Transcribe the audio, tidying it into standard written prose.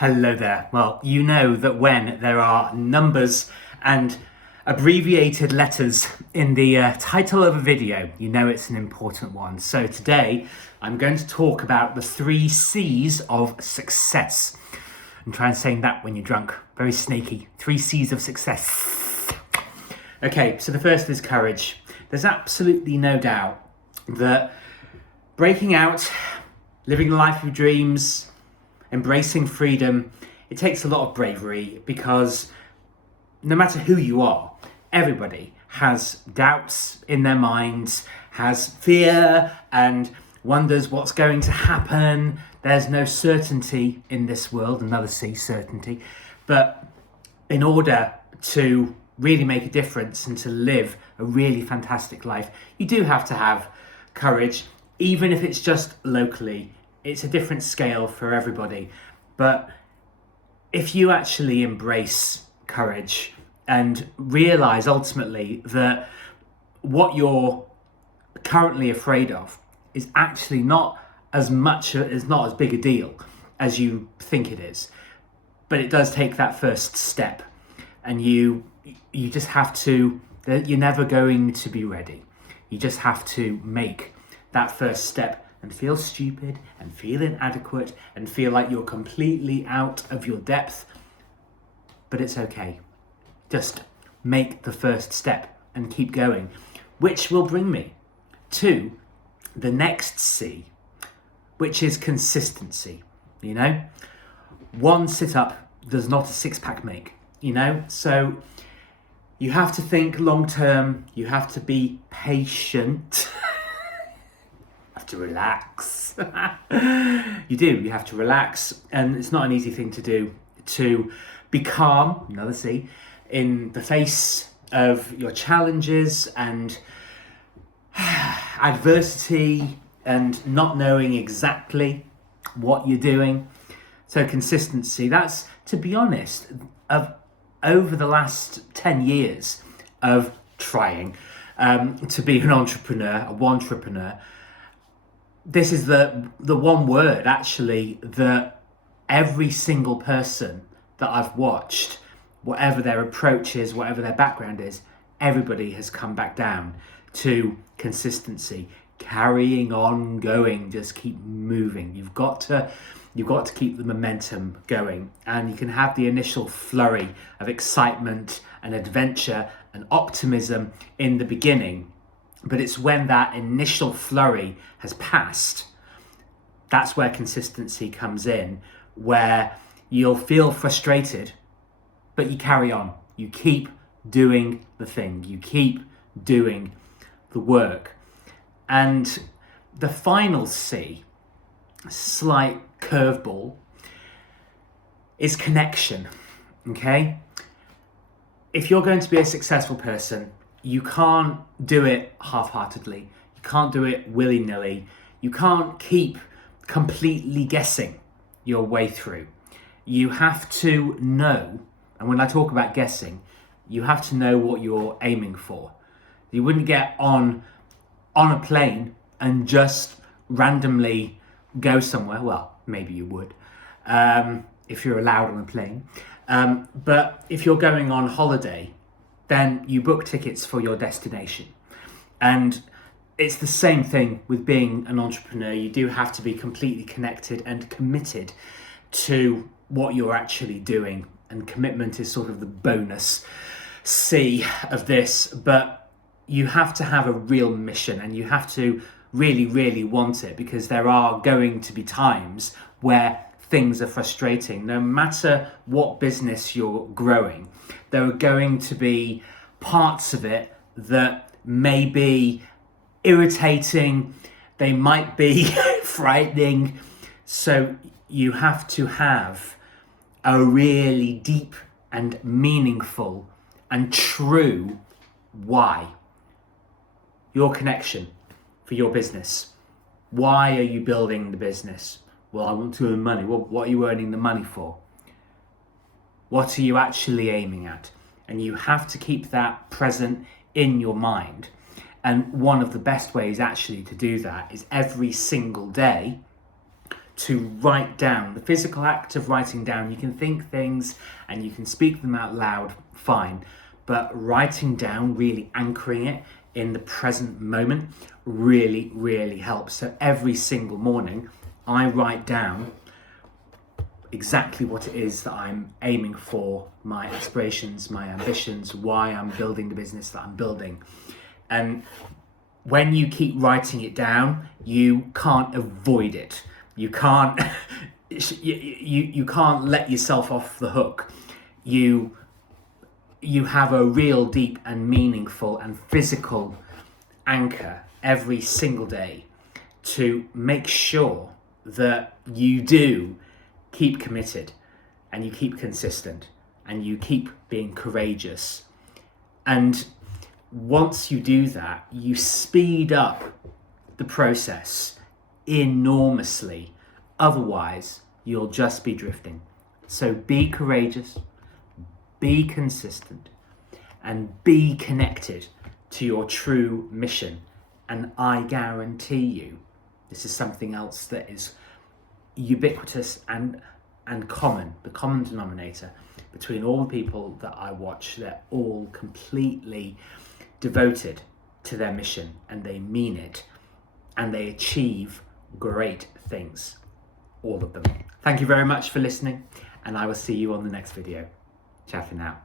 Hello there. Well, you know that when there are numbers and abbreviated letters in the title of a video, you know it's an important one. So today I'm going to talk about the 3 C's of success. And try and saying that when you're drunk. Very snaky. 3 C's of success. Okay, so the first is courage. There's absolutely no doubt that breaking out, living the life of dreams, embracing freedom, it takes a lot of bravery, because no matter who you are, everybody has doubts in their minds, has fear and wonders what's going to happen. There's no certainty in this world, another C, certainty. But in order to really make a difference and to live a really fantastic life, you do have to have courage, even if it's just locally. It's a different scale for everybody. But if you actually embrace courage and realize ultimately that what you're currently afraid of is actually not as big a deal as you think it is, but it does take that first step, and you just have to, you're never going to be ready. You just have to make that first step and feel stupid and feel inadequate and feel like you're completely out of your depth. But it's okay. Just make the first step and keep going, which will bring me to the next C, which is consistency. You know, one sit-up does not a six-pack make, you know? So you have to think long-term, you have to be patient. To relax. You have to relax, and it's not an easy thing to do, to be calm, another C, in the face of your challenges and adversity and not knowing exactly what you're doing. So consistency, that's, to be honest, of over the last 10 years of trying to be an entrepreneur, a wantrepreneur. This is the one word actually that every single person that I've watched, whatever their approach is, whatever their background is, everybody has come back down to consistency, carrying on going, just keep moving. You've got to keep the momentum going, and you can have the initial flurry of excitement and adventure and optimism in the beginning. But it's when that initial flurry has passed, that's where consistency comes in, where you'll feel frustrated, but you carry on. You keep doing the thing. You keep doing the work. And the final C, slight curveball, is connection, okay? If you're going to be a successful person, you can't do it half-heartedly. You can't do it willy-nilly. You can't keep completely guessing your way through. You have to know, and when I talk about guessing, you have to know what you're aiming for. You wouldn't get on a plane and just randomly go somewhere. Well, maybe you would, if you're allowed on a plane. But if you're going on holiday, then you book tickets for your destination. And it's the same thing with being an entrepreneur. You do have to be completely connected and committed to what you're actually doing. And commitment is sort of the bonus C of this. But you have to have a real mission, and you have to really, really want it, because there are going to be times where things are frustrating. No matter what business you're growing, there are going to be parts of it that may be irritating, they might be frightening. So you have to have a really deep and meaningful and true why. Your connection for your business. Why are you building the business? Well, I want to earn money. Well, what are you earning the money for? What are you actually aiming at? And you have to keep that present in your mind. And one of the best ways actually to do that is every single day to write down. The physical act of writing down, you can think things and you can speak them out loud, fine. But writing down, really anchoring it in the present moment, really, really helps. So every single morning, I write down exactly what it is that I'm aiming for, my aspirations, my ambitions, why I'm building the business that I'm building. And when you keep writing it down, you can't avoid it. You can't you can't let yourself off the hook. You have a real deep and meaningful and physical anchor every single day to make sure that you do keep committed and you keep consistent and you keep being courageous. And once you do that, you speed up the process enormously. Otherwise, you'll just be drifting. So be courageous, be consistent, and be connected to your true mission. And I guarantee you, this is something else that is ubiquitous and common, the common denominator between all the people that I watch. They're all completely devoted to their mission, and they mean it, and they achieve great things, all of them. Thank you very much for listening, and I will see you on the next video. Ciao for now.